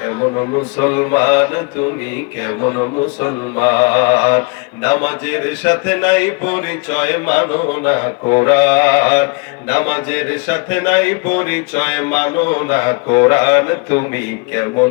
কেমন মুসলমান, তুমি কেমন মুসলমান? নামাজের সাথে নাই পরিচয় মানো না কোরআন। নামাজের সাথে নাই পরিচয় মানো না কোরআন। তুমি কেমন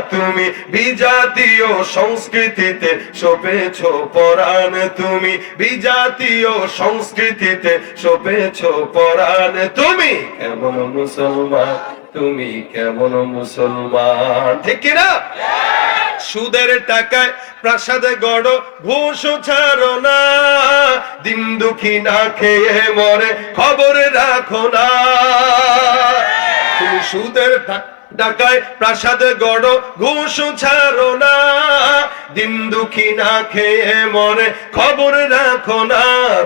তুমি বিজাতীয় সংস্কৃতিতে সপেছ পরাণ তুমি বিজাতীয় সংস্কৃতিতে সপেছ পরাণ তুমি কেমন মুসলমান? তুমি কেমন মুসলমান? ঠিক কিনা সুদের টাকায় প্রাসাদে গড়, ঘুষ ছাড়ো না। দিন দুঃখী না খেয়ে মরে, খবর রাখো না। তুমি সুদের টাকায় প্রাসাদে গড় ঘুষ ছাড়ো না। দিন দুঃখী না খেয়ে মরে, খবর রাখো না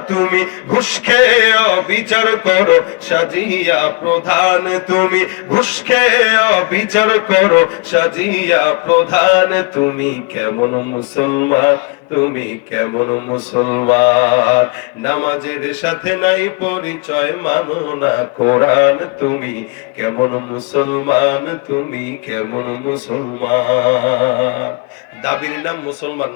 তুমি। ঘুষ খেয়ে বিচার করো, সাজিয়া প্রধান তুমি। ঘুষ খেয়ে বিচার করো, সাজিয়া প্রধান তুমি। কেমন মুসলমান, তুমি কেমন মুসলমান। নামাজের সাথে নাই পরিচয়, মানো না কোরআন তুমি। কেমন মুসলমান, তুমি কেমন মুসলমান। দাবির নাম মুসলমান